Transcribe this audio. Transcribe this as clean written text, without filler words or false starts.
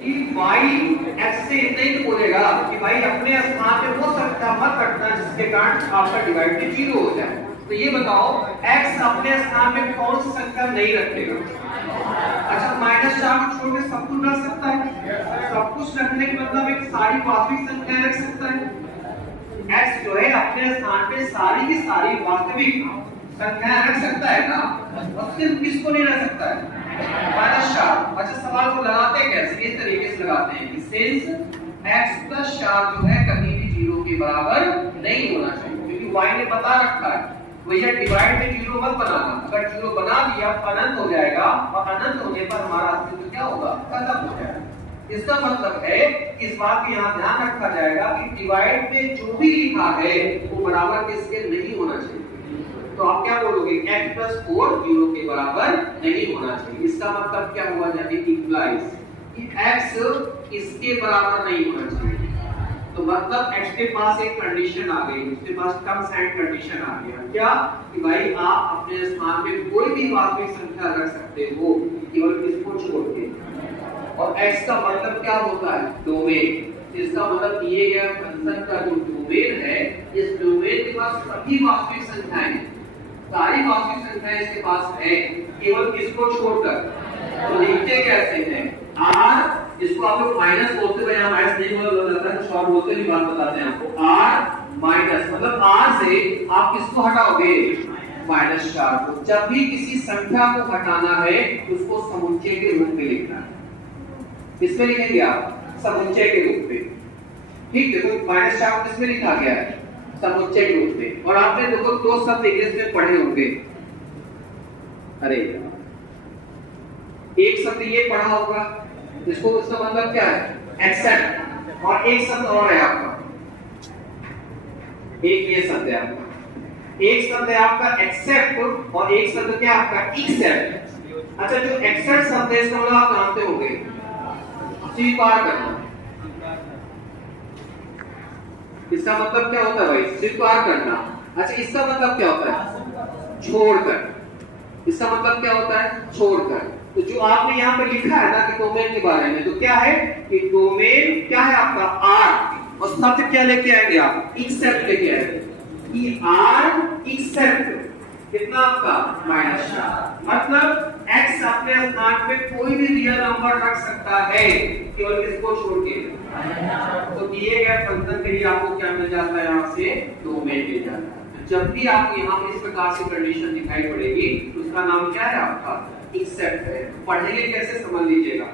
कि y x से इतना ही तो बोलेगा कि भाई अपने स्थान पे वो संख्या मत रखना जिसके कारण आपका डिवाइड में 0 हो जाए। तो ये बताओ x अपने स्थान पे कौन सी संख्या नहीं रखेगा? अच्छा, -4 को छोड़ के सब कुछ रख सकता है। सब कुछ रखने के मतलब एक सारी वास्तविक संख्या रख सकता है। x जो है अपने स्थान पे सारी की सारी वास्तविक संख्या रख सकता है ना, और सिर्फ किसको नहीं रख सकता है? -4। अच्छा, सवाल को लगाते कैसे? इस तरीके से लगाते हैं कि सिंस x + 4 जो है कभी भी 0 के बराबर नहीं होना चाहिए, क्योंकि y ने बता रखा है भैया डिवाइड में 0 मत बनाना। अगर 0 बना दिया अनंत हो जाएगा, और अनंत होने पर हमारा अस्तित्व क्या होगा? खत्म हो जाएगा। इसका मतलब है इस बात का यहाँ ध्यान रखा जाएगा कि डिवाइड में जो भी लिखा है वो बराबर किसके नहीं होना चाहिए। तो आप क्या बोलोगे? x + 4 0 के बराबर नहीं होना चाहिए। इसका मतलब क्या हुआ? यानी इंप्लाइज कि x इसके बराबर नहीं होना चाहिए। तो मतलब x के पास एक कंडीशन आ गई, उसके पास कम साइड कंडीशन आ गया। क्या? कि भाई आप अपने स्थान पे कोई भी वास्तविक संख्या रख सकते हो, केवल इसको छोड़ के। और x का मतलब क्या होता है? डोमेन। इसका मतलब दिए गए फंक्शन का जो डोमेन है, इस डोमेन के पास सभी वास्तविक संख्याएं, सारी वास्तविक संख्याएं इसके पास है, केवल किसको छोड़कर। तो लिखते कैसे हैं? r, इसको आप लोग माइनस बोलते हैं, यहाँ माइनस नहीं बोला जाता है, शॉर्ट बोलते भी बात बताते हैं आपको। r माइनस मतलब r से आप किसको हटाओगे? -4 को। जब भी किसी संख्या को हटाना है उसको समुच्चय के रूप में लिखना है। किसमें लिखेंगे आप? समुच्चय के रूप में। ठीक है, तो -4 किसमें लिखा गया है? समुच्चय के रूप में। और आपने देखो दो शब्द इंग्लिश में पढ़े होंगे। अरे एक शब्द ये पढ़ा होगा, इसको उसका मतलब क्या है? एक्सेप्ट। और एक शब्द और है आपका, एक ये शब्द है आपका, एक शब्द है आपका एक्सेप्ट, और एक शब्द क्या आपका? एक्सेप्ट। अच्छा, जो एक्सेप्ट शब्द है इसका मतलब आप जानते होंगे, स्वीकार करना। इसका मतलब क्या होता है भाई? स्वीकार करना। अच्छा, इसका मतलब क्या होता है? छोड़कर। इसका मतलब क्या होता है? छोड़कर। तो जो आपने यहाँ पर लिखा है ना कि डोमेन के बारे में, तो क्या है कि डोमेन क्या है आपका? r, और शब्द क्या लेके आएंगे आप? एक्सेप्ट लेके आएंगे कि r एक्सेप्ट कितना आपका? -4। मतलब x अपने स्थान पे कोई भी रियल नंबर रख सकता है, केवल इसको छोड़ के। तो दिए गए फंक्शन के लिए आपको क्या मिल जाता है? यहाँ से डोमेन मिल जाता है। जब भी आपको यहाँ पर इस प्रकार से कंडीशन दिखाई पड़ेगी, उसका नाम क्या है आपका? एक्सेप्ट है। पढ़ेंगे कैसे? समझ लीजिएगा।